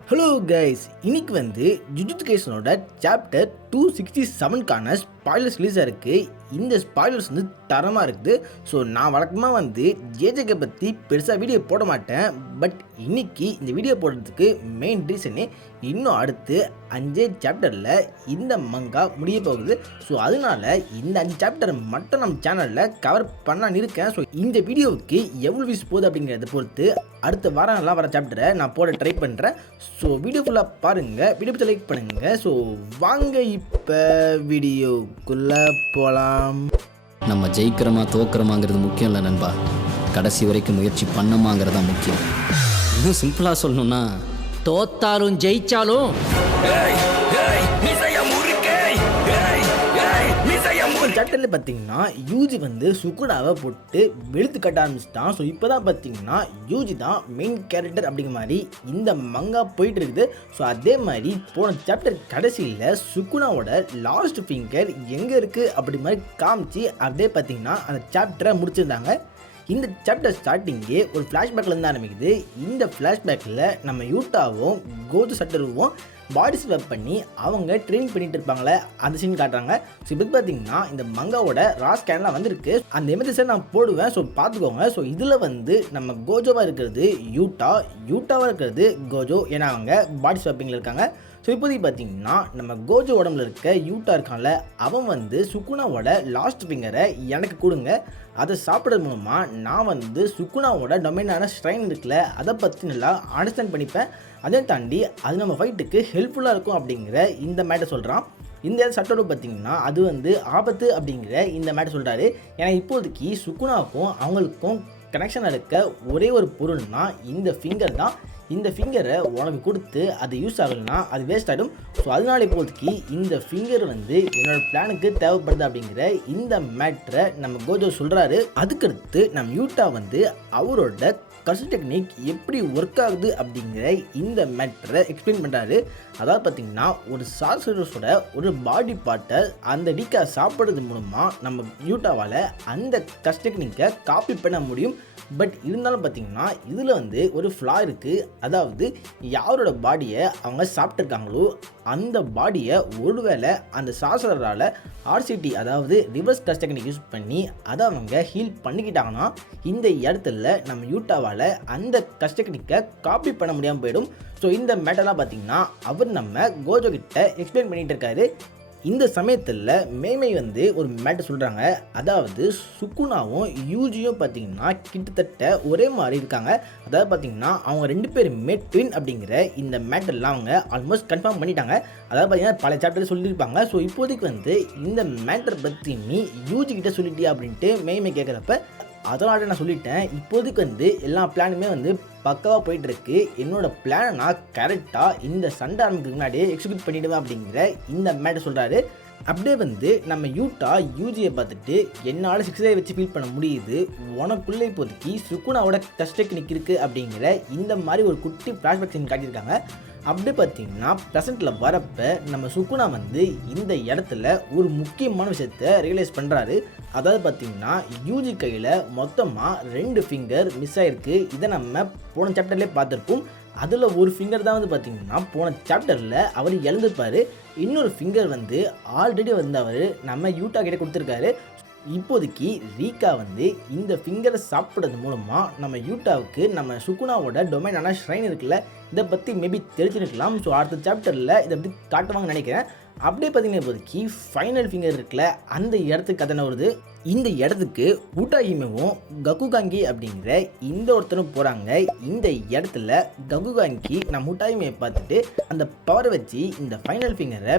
Hello guys, இன்னைக்கு jujutsu கைசனோட chapter 267க்கான spoilers release ஆயிருக்கு. இந்த ஸ்பாய்லர்ஸ் தரமாக இருக்குது. ஸோ நான் வழக்கமாக ஜேஜேகே பற்றி பெருசாக வீடியோ போட மாட்டேன். பட் இன்னைக்கு இந்த வீடியோ போடுறதுக்கு மெயின் ரீசனே இன்னும் அடுத்து 5 சாப்டரில் இந்த மங்கா முடிய போகுது. ஸோ அதனால இந்த 5 சாப்டரை மட்டும் நம்ம சேனலில் கவர் பண்ணலான்னு இருக்கேன். ஸோ இந்த வீடியோவுக்கு எவ்வளோ வியூஸ் போகுது அப்படிங்கிறத பொறுத்து அடுத்த வாரம்லாம் வர சாப்டரை நான் போட ட்ரை பண்ணுறேன். ஸோ வீடியோ ஃபுல்லாக பாருங்கள், வீடியோ பற்றி லைக் பண்ணுங்கள். ஸோ வாங்க இப்போ வீடியோக்குள்ளே போகலாம். நம்ம ஜெயிக்கிறோமா தோக்கிறோமாங்கிறது முக்கியம் இல்லை நண்பா, கடைசி வரைக்கும் முயற்சி பண்ணமாங்கிறது தான் முக்கியம். இன்னும் சிம்பிளாக சொல்லணும்னா, தோத்தாலும் ஜெயிச்சாலும் சாப்டர்ல பார்த்தீங்கன்னா யூஜி சுக்குடாவை போட்டு வெளுத்து கட்ட ஆரம்பிச்சிட்டான். ஸோ இப்போ தான் பார்த்தீங்கன்னா யூஜி தான் மெயின் கேரக்டர் அப்படிங்கிற மாதிரி இந்த மங்கா போயிட்டு இருக்குது. ஸோ அதே மாதிரி போன சாப்டர் கடைசியில் சுக்குனாவோட லாஸ்ட் ஃபிங்கர் எங்கே இருக்குது அப்படி மாதிரி காமிச்சு அப்படியே பார்த்தீங்கன்னா அந்த சாப்டரை முடிச்சிருந்தாங்க. இந்த சாப்டர் ஸ்டார்டிங்கே ஒரு ஃப்ளாஷ்பேக்லேருந்து ஆரம்பிக்குது. இந்த ஃப்ளாஷ்பேக்கில் நம்ம யூட்டாவும் கோஜு சட்டருவும் பாடி ஸ்வாப் பண்ணி அவங்க ட்ரெயின் பண்ணிட்டு இருப்பாங்களே அந்த சீன் காட்டுறாங்க. ஸோ இப்போ பார்த்தீங்கன்னா இந்த மங்காவோட ராஸ் ஸ்கேன்லாம் வந்திருக்கு. அந்த எமர்ஜென்சி நான் போடுவேன், ஸோ பார்த்துக்கோங்க. ஸோ இதில் நம்ம கோஜோவாக இருக்கிறது யூட்டாவாக இருக்கிறது கோஜோ, ஏன்னா அவங்க பாடி ஸ்வாப்பிங்கில் இருக்காங்க. ஸோ இப்போதைக்கு பார்த்தீங்கன்னா நம்ம கோஜோ உடம்புல இருக்க யூட்டா இருக்கான்ல, அவன் சுக்குனாவோட லாஸ்ட் ஃபிங்கரை எனக்கு கொடுங்க, அதை சாப்பிட்றது மூலமாக நான் சுக்குனாவோட டொமைனான ஸ்ட்ரைன் இருக்குல்ல அதை பற்றி நல்லா அண்டர்ஸ்டாண்ட் பண்ணிப்பேன். அதை தாண்டி அது நம்ம ஃபைட்டுக்கு ஹெல்ப்ஃபுல்லாக இருக்கும் அப்படிங்கிற இந்த மேட்டை சொல்கிறான். இந்த சட்டோடு பார்த்தீங்கன்னா அது ஆபத்து அப்படிங்கிற இந்த மேட்டை சொல்கிறாரு. ஏன்னா இப்போதைக்கு சுக்குனாவுக்கும் அவங்களுக்கும் கனெக்ஷன் இருக்க ஒரே ஒரு பொருள்னா இந்த ஃபிங்கர் தான். இந்த ஃபிங்கரை உனக்கு கொடுத்து அது யூஸ் ஆகலைன்னா அது வேஸ்ட் ஆகிடும். ஸோ அதனால இப்போதைக்கு இந்த ஃபிங்கர் என்னோட பிளானுக்கு தேவைப்படுது அப்படிங்கிற இந்த மேட்ரை நம்ம கோஜோ சொல்கிறாரு. அதுக்கடுத்து நம்ம யூட்டா அவரோட கர்ஸ் டெக்னிக் எப்படி ஒர்க் ஆகுது அப்படிங்கிற இந்த மேட்ரை எக்ஸ்பிளைன் பண்ணுறாரு. அதாவது பார்த்திங்கன்னா ஒரு சார்சரஸோட ஒரு பாடி பார்ட்டை அந்த டிக்கா சாப்பிட்றது மூலமாக நம்ம யூட்டாவால் அந்த கர்ஸ் டெக்னிக்கை காப்பி பண்ண முடியும். பட் இருந்தாலும் பார்த்திங்கன்னா இதில் ஒரு ஃப்ளா இருக்குது. அதாவது யாரோட பாடியை அவங்க சாப்பிட்ருக்காங்களோ அந்த பாடியை ஒருவேளை அந்த சாசரால் ஆர்சிடி அதாவது ரிவர்ஸ் கர்ஸ் டெக்னிக் யூஸ் பண்ணி அதை அவங்க ஹீல் பண்ணிக்கிட்டாங்கன்னா இந்த இடத்துல நம்ம யூட்டாவால் அந்த கர்ஸ் டெக்னிக்கை காப்பி பண்ண முடியாமல் போயிடும். ஸோ இந்த மேட்டர்லாம் பார்த்திங்கன்னா அவர் நம்ம கோஜோ கிட்ட எக்ஸ்பிளைன் பண்ணிகிட்டு இருக்காரு. இந்த சமயத்தில் மேமை ஒரு மேட்டர் சொல்கிறாங்க. அதாவது சுக்குனாவும் யூஜியும் பார்த்திங்கன்னா கிட்டத்தட்ட ஒரே மாதிரி இருக்காங்க. அதாவது பார்த்திங்கன்னா அவங்க 2 பேருமே ட்வின் அப்படிங்கிற இந்த மேட்டர்லாம் அவங்க ஆல்மோஸ்ட் கன்ஃபார்ம் பண்ணிட்டாங்க. அதாவது பார்த்திங்கன்னா பல சாப்டர் சொல்லியிருப்பாங்க. ஸோ இப்போதைக்கு இந்த மேட்டர் பற்றி நீ யூஜி கிட்ட சொல்லிட்டியா அப்படின்ட்டு மேமை கேட்குறப்ப அதனால நான் சொல்லிட்டேன். இப்போதைக்கு எல்லா பிளானுமே பக்காவாக போயிட்டுருக்கு. என்னோட பிளானை நான் கரெக்டாக இந்த சண்டை ஆரம்பிக்கு முன்னாடியே எக்ஸிக்யூட் பண்ணிவிடுவேன் அப்படிங்கிற இந்த மேட்டர் சொல்கிறாரு. அப்படியே நம்ம யூட்டா யூஜியை பார்த்துட்டு என்னால் 6 வச்சு ஃபீல் பண்ண முடியுது, உனக்குள்ளே இப்போதைக்கு சுக்குனாவோட கர்ஸ் டெக்னிக் இருக்குது அப்படிங்கிற இந்த மாதிரி ஒரு குட்டி ஃப்ளாஷ்பேக் சீன் காட்டியிருக்காங்க. அப்படியே பார்த்தீங்கன்னா ப்ரெசென்ட்டில் வரப்போ நம்ம சுக்குனா இந்த இடத்துல ஒரு முக்கியமான விஷயத்தை ரியலைஸ் பண்ணுறாரு. அதாவது பார்த்திங்கன்னா யூஜி கையில் மொத்தமாக 2 ஃபிங்கர் மிஸ் ஆகிருக்கு. இதை நம்ம போன சாப்டர்லேயே பார்த்துருப்போம். அதில் ஒரு ஃபிங்கர் தான் பார்த்திங்கன்னா போன சாப்டரில் அவர் இழந்திருப்பார். இன்னொரு ஃபிங்கர் ஆல்ரெடி அவர் நம்ம யூட்டா கிட்டே கொடுத்துருக்காரு. இப்போதைக்கு ரீகா இந்த ஃபிங்கரை சாப்பிட்றது மூலமாக நம்ம யூட்டாவுக்கு நம்ம சுக்குனாவோட டொமைனான ஷ்ரைன் இருக்குல்ல இதை பற்றி மேபி தெரிஞ்சுருக்கலாம். ஸோ அடுத்த சாப்டரில் இதை பற்றி காட்டுவாங்கன்னு நினைக்கிறேன். அப்படியே பார்த்தீங்கன்னா இப்போதைக்கு ஃபைனல் ஃபிங்கர் இருக்குல்ல அந்த இடத்துக்கு கதனை வருது. இந்த இடத்துக்கு ஊட்டாஹிமேவும் ககுகாங்கி அப்படிங்கிற இந்த ஒருத்தரும் போகிறாங்க. இந்த இடத்துல ககுகாங்கி நம்ம ஊட்டாஹிமையை பார்த்துட்டு அந்த பவரை வச்சு இந்த ஃபைனல் ஃபிங்கரை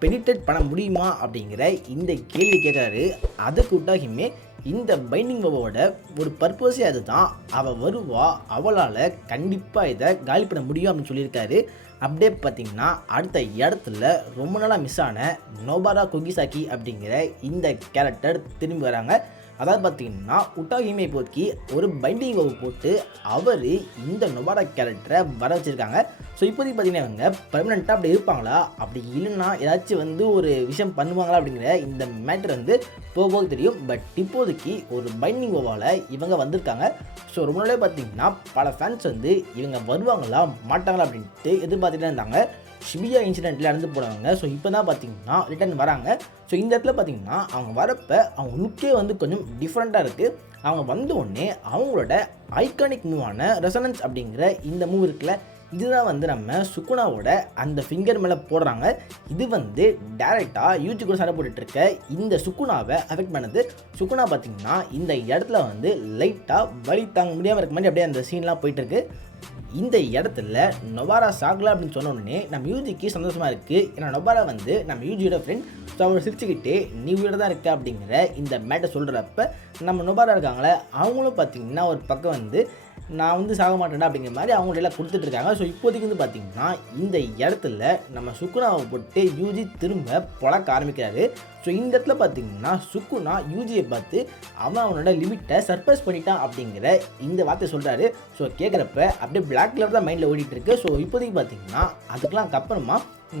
பெனிட்ரேட் பண்ண முடியுமா அப்படிங்கிற இந்த கேள்வி கேட்குறாரு. அதுக்கு ஊட்டாஹிமே இந்த பைண்டிங் பவோட ஒரு பர்பஸே அதுதான், அவள் வருவா, அவளால் கண்டிப்பாக இதை காலி பண்ண முடியும் அப்படின்னு சொல்லியிருக்காரு. அப்படியே பார்த்திங்கன்னா அடுத்த இடத்துல ரொம்ப நாளாக மிஸ் ஆன நோபாரா கொகிசாக்கி அப்படிங்கிற இந்த கேரக்டர் திரும்பி வராங்க. அதாவது பார்த்தீங்கன்னா உட்டாகிமே இப்போதைக்கு ஒரு பைண்டிங் வவு போட்டு அவர் இந்த நொபாரா கேரக்டரை வர வச்சுருக்காங்க. ஸோ இப்போதைக்கு பார்த்தீங்கன்னா இவங்க பர்மனெண்ட்டாக அப்படி இருப்பாங்களா, அப்படி இல்லைன்னா ஏதாச்சும் வந்து ஒரு விஷயம் பண்ணுவாங்களா அப்படிங்கிற இந்த மேட்டர் வந்து போக போக தெரியும். பட் இப்போதைக்கு ஒரு பைண்டிங் வவால் இவங்க வந்திருக்காங்க. ஸோ ரொம்ப நாளே பார்த்தீங்கன்னா பல ஃபேன்ஸ் வந்து இவங்க வருவாங்களா மாட்டாங்களா அப்படின்ட்டு எதிர்பார்த்துட்டு இருந்தாங்க. ஷிபியா இன்சிடென்ட்டில் நடந்து போனவங்க ஸோ இப்போ தான் பார்த்தீங்கன்னா ரிட்டர்ன் வராங்க. ஸோ இந்த இடத்துல பார்த்தீங்கன்னா அவங்க வரப்போ அவங்க லுக்கே வந்து கொஞ்சம் டிஃப்ரெண்ட்டாக இருக்குது. அவங்க வந்த உடனே அவங்களோட ஐகானிக் மூவான ரெசனன்ஸ் அப்படிங்கிற இந்த மூவ் இருக்குல்ல, இதுதான் வந்து நம்ம சுகுணாவோட அந்த ஃபிங்கர் மேலே போடுறாங்க. இது வந்து டேரெக்டாக யூஜி கூட சண்டை போட்டுட்ருக்க இந்த சுகுணாவை அஃபெக்ட் பண்ணுது. சுகுணா பார்த்திங்கன்னா இந்த இடத்துல வந்து லைட்டாக வலி தாங்க முடியாமல் இருக்க மாதிரி அப்படியே அந்த சீன்லாம் போயிட்டுருக்கு. இந்த இடத்துல நொபாரா சாகலா அப்படின்னு சொன்ன உடனே நம்ம யூஜிக்கு சந்தோஷமாக இருக்குது. ஏன்னா நொபாரா வந்து நம்ம யூஜியோட ஃப்ரெண்ட். ஸோ அவர் சிரிச்சுக்கிட்டே நீ உயிரோட தான் இருக்க அப்படிங்கிற இந்த மேட்டை சொல்கிறப்ப நம்ம நொபாரா இருக்காங்களே அவங்களும் பார்த்திங்கன்னா ஒரு பக்கம் வந்து நான் வந்து சாக மாட்டேன்டா அப்படிங்கிற மாதிரி அவங்களெல்லாம் கொடுத்துட்ருக்காங்க. ஸோ இப்போதைக்கு வந்து பார்த்திங்கன்னா இந்த இடத்துல நம்ம சுகுணாவை போட்டு யூஜி திரும்ப பொழக்க ஆரம்பிக்கிறாரு. ஸோ இந்த இடத்துல பார்த்திங்கன்னா சுகுணா யூஜியை பார்த்து அவனோட லிமிட்டை சர்ப்ரைஸ் பண்ணிட்டான் அப்படிங்கிற இந்த வார்த்தை சொல்கிறாரு. ஸோ கேட்குறப்ப அப்படியே பிளாக் கலர் தான் மைண்டில் ஓடிட்டுருக்கு. ஸோ இப்போதைக்கு பார்த்திங்கன்னா அதுக்கெலாம் அப்புறமா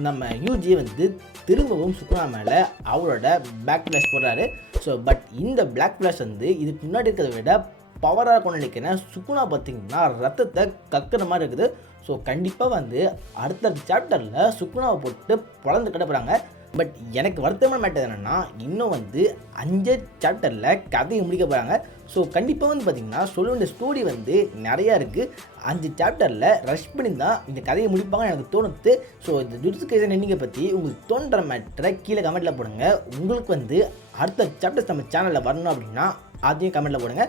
நம்ம யூஜி வந்து திரும்பவும் சுகுணா மேலே அவரோட பேக் ஃப்ளாஷ் போடுறாரு. ஸோ பட் இந்த பிளாக் ஃப்ளாஷ் வந்து இதுக்கு முன்னாடி இருக்கிறத விட பவராக கொண்டு நினைக்கிறேன். சுகுணா பார்த்திங்கன்னா ரத்தத்தை கக்குற மாதிரி இருக்குது. ஸோ கண்டிப்பாக வந்து அடுத்த சாப்டரில் சுகுணாவை போட்டு பொழந்து கிடப்புறாங்க. பட் எனக்கு வருத்தமான மேட்டர் என்னென்னா இன்னும் வந்து 5 சாப்டரில் கதையை முடிக்க போகிறாங்க. ஸோ கண்டிப்பாக வந்து பார்த்திங்கன்னா சொல்ல வேண்டிய ஸ்டோரி வந்து நிறையா இருக்குது. 5 சாப்டரில் ரஷ் பண்ணி தான் இந்த கதையை முடிப்பாங்கன்னு எனக்கு தோணுது. ஸோ இந்த ஜுட்சு கைசன் எண்டிங்கை பற்றி உங்களுக்கு தோன்ற மேட்டரை கீழே கமெண்ட்டில் போடுங்க. உங்களுக்கு வந்து அடுத்த சாப்டர்ஸ் நம்ம சேனலில் வரணும் அப்படின்னா அதையும் கமெண்ட்டில் போடுங்க.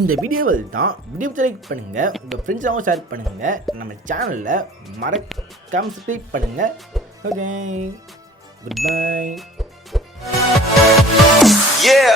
இந்த வீடியோவில் தான் வீடியோ லைக் பண்ணுங்கள், உங்கள் ஃப்ரெண்ட்ஸாகவும் ஷேர் பண்ணுங்கள், நம்ம சேனலில் மறக்காம சப்ஸ்கிரைப் பண்ணுங்கள். Okay, goodbye. Yeah.